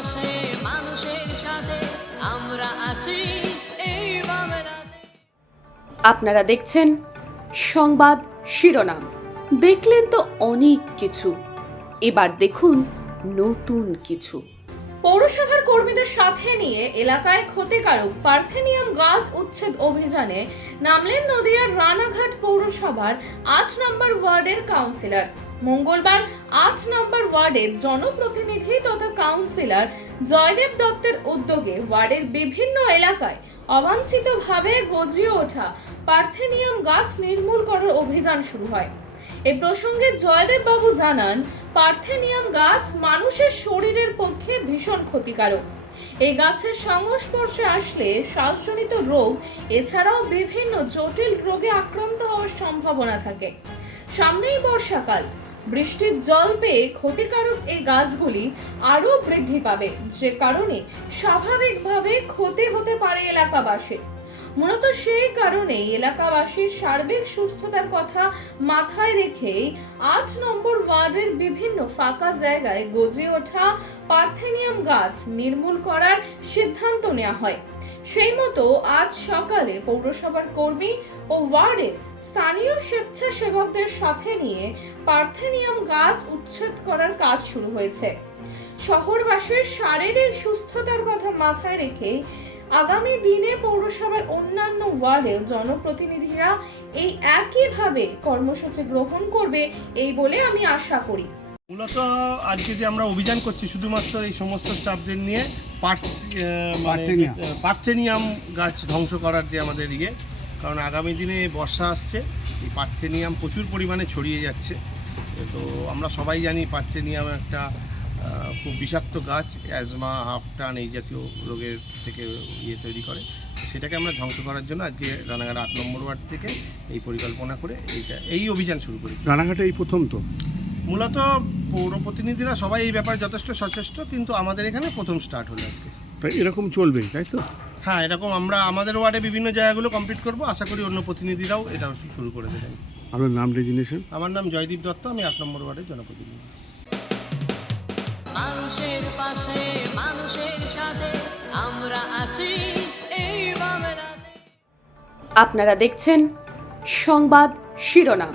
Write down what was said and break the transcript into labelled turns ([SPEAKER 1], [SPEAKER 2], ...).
[SPEAKER 1] পাশে মানুষের সাথে আমরা আছি। এই
[SPEAKER 2] আপনারা দেখছেন সংবাদ শিরোনাম। দেখলেন তো অনেক কিছু। এবার দেখুন নতুন কিছু।
[SPEAKER 3] পৌরসভার কর্মীদের সাথে নিয়ে এলাকায় ক্ষতিকারক পার্থেনিয়াম গাছ উচ্ছেদ অভিযানে নামলেন নদিয়ার রানাঘাট পৌরসভার আট নম্বর ওয়ার্ডের কাউন্সিলর। মঙ্গলবার আট নম্বর ওয়ার্ডের জনপ্রতিনিধি তথা কাউন্সিলর জয়দেব দত্তের উদ্যোগে ওয়ার্ডের বিভিন্ন এলাকায় অবাঞ্ছিতভাবে গজিয়ে ওঠা পার্থেনিয়াম গাছ নির্মূল করার অভিযান শুরু হয়। এ প্রসঙ্গে জয়দেব বাবু জানান, পার্থেনিয়াম গাছ মানুষের শরীরের পক্ষে ভীষণ ক্ষতিকারক। এই গাছের সংস্পর্শে আসলে শ্বাসজনিত রোগ, এছাড়াও বিভিন্ন জটিল রোগে আক্রান্ত হওয়ার সম্ভাবনা থাকে। সামনেই বর্ষাকাল। বৃষ্টির জল পেয়ে ক্ষতিকারক এই গাছগুলি আরও বৃদ্ধি পাবে, যে কারণে স্বাভাবিকভাবে ক্ষতি হতে পারে এলাকাবাসীর মূলত সেই কারণেই এলাকাবাসীর সার্বিক সুস্থতার কথা মাথায় রেখেই আট নম্বর ওয়ার্ডের বিভিন্ন ফাঁকা জায়গায় গজে ওঠা পার্থেনিয়াম গাছ নির্মূল করার সিদ্ধান্ত নেওয়া হয়। সেই মতো আজ সকালে পৌরসভার কর্মী ও ওয়ার্ডের স্থানীয় স্বেচ্ছাসেবকদের সাথে নিয়ে পার্থেনিয়াম গাছ উচ্ছেদ করার কাজ শুরু হয়েছে। শহরবাসীর শারীরিক সুস্থতার কথা মাথায় রেখে আগামী দিনে পৌরসভার অন্যান্য ওয়ার্ডে জনপ্রতিনিধিরা এই একইভাবে কর্মসূচি গ্রহণ করবে এই বলে আমি আশা করি।
[SPEAKER 4] মূলত আজকে যে আমরা অভিযান করছি, শুধুমাত্র এই সমস্ত স্টাফদের নিয়ে
[SPEAKER 5] পার্থেনিয়াম।
[SPEAKER 4] পার্থেনিয়াম গাছ ধ্বংস করার যে আমাদের ইয়ে কারণ আগামী দিনে বর্ষা আসছে এই পার্থেনিয়াম প্রচুর পরিমাণে ছড়িয়ে যাচ্ছে। তো আমরা সবাই জানি পার্থেনিয়াম একটা খুব বিষাক্ত গাছ অ্যাজমা হাফটান এই জাতীয় রোগের থেকে ইয়ে তৈরি করে। সেটাকে আমরা ধ্বংস করার জন্য আজকে রানাঘাট আট নম্বর ওয়ার্ড থেকে এই পরিকল্পনা করে এইটা এই অভিযান শুরু করেছি।
[SPEAKER 5] রানাঘাটে এই প্রথম তো?
[SPEAKER 4] মূলত পৌর প্রতিনিধিরা সবাই এই ব্যাপারে যথেষ্ট সচেষ্ট কিন্তু আমাদের এখানে প্রথম স্টার্ট হলো আজকে।
[SPEAKER 5] তাই এরকম চলবে তাই তো?
[SPEAKER 4] হ্যাঁ এরকম আমরা আমাদের ওয়ার্ডে বিভিন্ন জায়গাগুলো কমপ্লিট করব। আশা করি অন্য প্রতিনিধিরাও এটা শুরু করে দেবেন।
[SPEAKER 5] আপনার নাম রেজিনেশন
[SPEAKER 4] আমার নাম জয়দীপ দত্ত আমি আট নম্বর ওয়ার্ডের জনপ্রতিনিধি।
[SPEAKER 1] মানুষের পাশে মানুষের সাথে আমরা আছি এই
[SPEAKER 2] আপনারা দেখছেন সংবাদ শিরোনাম।